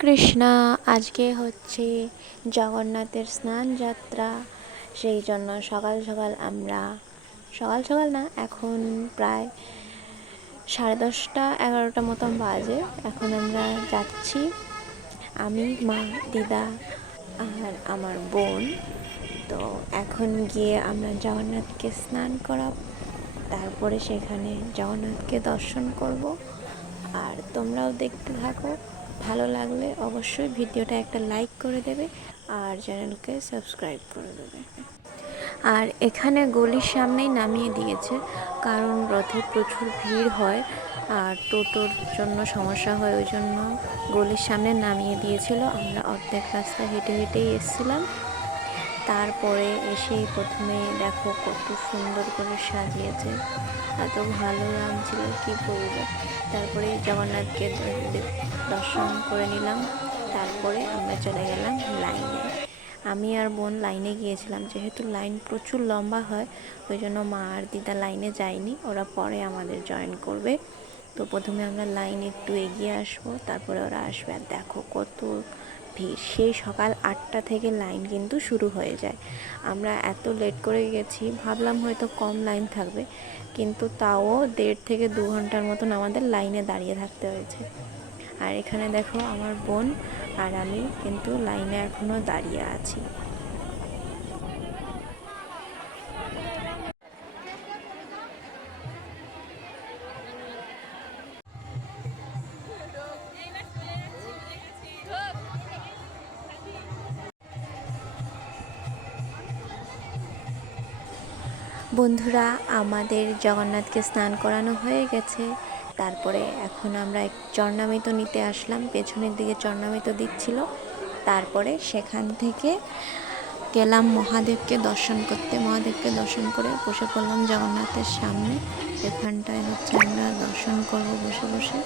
কৃষ্ণা আজকে হচ্ছে জগন্নাথের স্নান যাত্রা। সেই জন্য সকাল সকাল আমরা, সকাল সকাল না, এখন প্রায় সাড়ে দশটা এগারোটা মতন বাজে। এখন আমরা যাচ্ছি আমি, মা, দিদা আর আমার বোন। তো এখন গিয়ে আমরা জগন্নাথকে স্নান করাব। তারপরে সেখানে জগন্নাথকে দর্শন করব। আর তোমরাও দেখতে থাকো। ভালো লাগলে অবশ্যই ভিডিওটা একটা লাইক করে দেবে আর চ্যানেলকে সাবস্ক্রাইব করে দেবে। আর এখানে গলির সামনেই নামিয়ে দিয়েছে, কারণ রথে প্রচুর ভিড় হয় আর টোটোর জন্য সমস্যা হয়, ওই জন্য গলির সামনে নামিয়ে দিয়েছিল। আমরা অর্ধেক রাস্তা হেঁটে হেঁটেই এসেছিলাম। তারপরে এসেই প্রথমে দেখো কত সুন্দর করে সাজিয়েছে। এত ভালো লাগছিল কি বলব? তারপরে জগন্নাথকে দর্শন করে নিলাম, তারপরে আমরা চলে গেলাম লাইনে। আমি আর বোন লাইনে গিয়েছিলাম, যেহেতু লাইন প্রচুর লম্বা হয়, ওই জন্য মা আর দিদা লাইনে যায়নি, ওরা পরে আমাদের জয়েন করবে। তো প্রথমে আমরা লাইনে একটু এগিয়ে আসব, তারপরে ওরা আসবে। আর দেখো কত ভিড় সেই সকাল আটটা থেকে লাইন কিন্তু শুরু হয়ে যায়। আমরা এত লেট করে গেছি, ভাবলাম হয়তো কম লাইন থাকবে, কিন্তু তাও দেড় থেকে দু ঘণ্টার মতন আমাদের লাইনে দাঁড়িয়ে থাকতে হয়েছে। আর এখানে দেখো আমার বোন আর আমি কিন্তু লাইনে এখনও দাঁড়িয়ে আছি। বন্ধুরা, আমাদের জগন্নাথকে স্নান করানো হয়ে গেছে। তারপরে এখন আমরা এক চরণামৃত নিতে আসলাম। পেছনের দিকে চরণামৃত দিচ্ছিল। তারপরে সেখান থেকে গেলাম মহাদেবকে দর্শন করতে। মহাদেবকে দর্শন করে বসে পড়লাম জগন্নাথের সামনে। এখানটায় হচ্ছে আমরা দর্শন করব বসে বসে।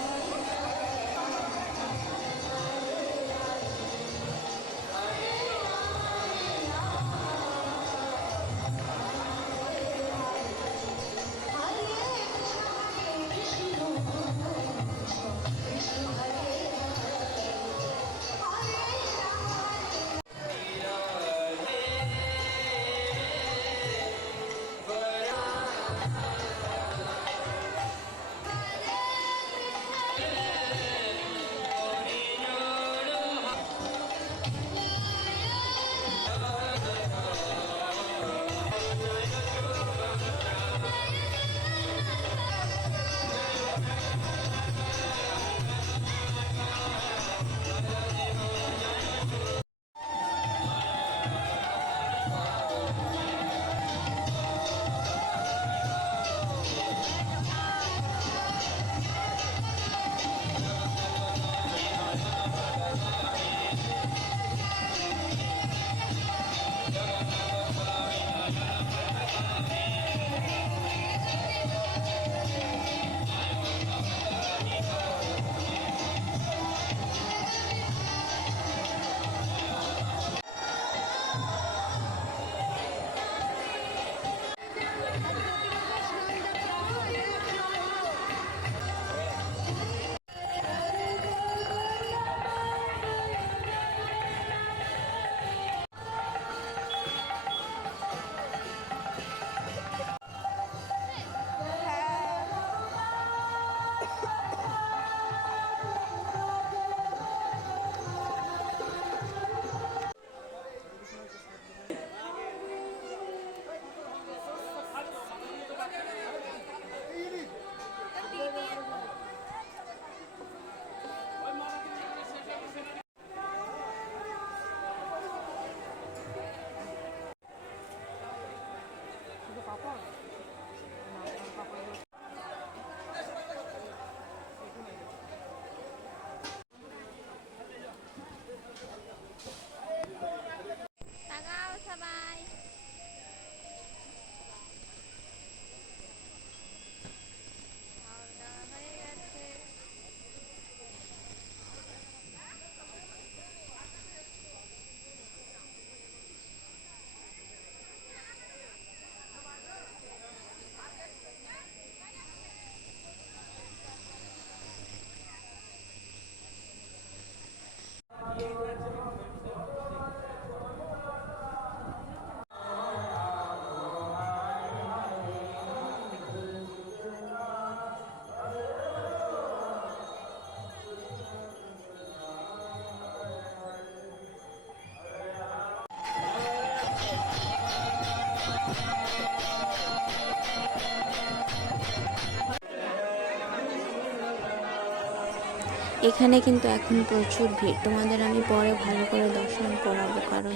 এখানে কিন্তু এখন প্রচুর ভিড়। তোমাদের আমি পরে ভালো করে দর্শন করাবো, কারণ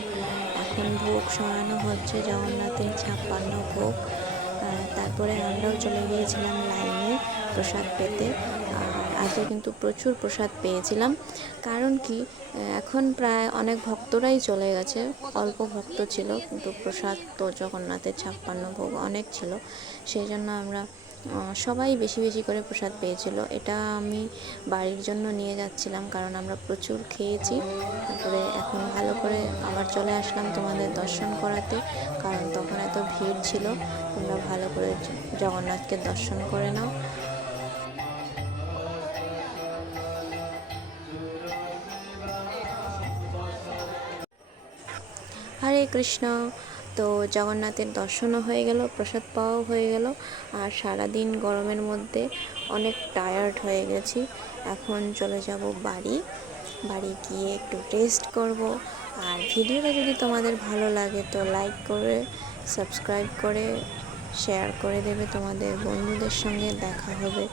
এখন ভোগ সরানো হচ্ছে জগন্নাথের ছাপ্পান্ন ভোগ। তারপরে আমরাও চলে গিয়েছিলাম লাইনে প্রসাদ পেতে। আর আজকে কিন্তু প্রচুর প্রসাদ পেয়েছিলাম। কারণ কি, এখন প্রায় অনেক ভক্তরাই চলে গেছে। অল্প ভক্ত ছিল, কিন্তু প্রসাদ তো জগন্নাথের ছাপ্পান্ন ভোগ অনেক ছিল। সেই জন্য আমরা সবাই বেশি বেশি করে প্রসাদ পেয়েছিল। এটা আমি বাড়ির জন্য নিয়ে যাচ্ছিলাম কারণ আমরা প্রচুর খেয়েছি। তারপরে এখন ভালো করে আবার চলে আসলাম তোমাদের দর্শন করাতে, কারণ তখন এত ভিড় ছিল। তোমরা ভালো করে জগন্নাথকে দর্শন করে নাও। হরে কৃষ্ণ। তো জগন্নাথের দর্শনও হয়ে গেল, প্রসাদ পাওয়াও হয়ে গেল। আর সারাদিন গরমের মধ্যে অনেক টায়ার্ড হয়ে গেছি। এখন চলে যাব বাড়ি। বাড়ি গিয়ে একটু রেস্ট করব। আর ভিডিওটা যদি তোমাদের ভালো লাগে তো লাইক করে সাবস্ক্রাইব করে শেয়ার করে দেবে তোমাদের বন্ধুদের সঙ্গে দেখা হবে।